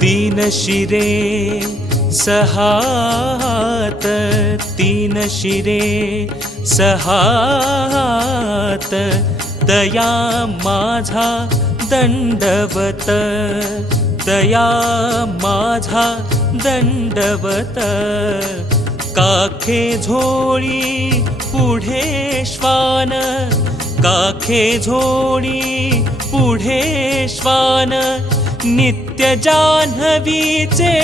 तीन शिरे सहात तीन शिरे सहात दया माझा दंडवत दया माझा दंडवत काखे झोळी पुढे श्वान काखे झोळी पुढे श्वान नित्यजाह्नवी चे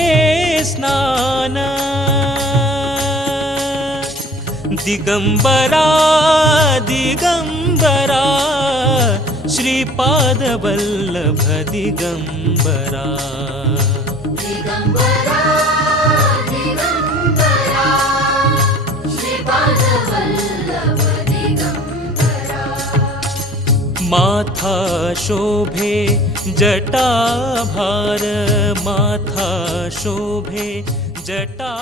स्नान। दिगम्बरा दिगम्बरा श्रीपादवल्लभ दिगम्बरा माथा शोभे जटा भार माथा शोभे जटा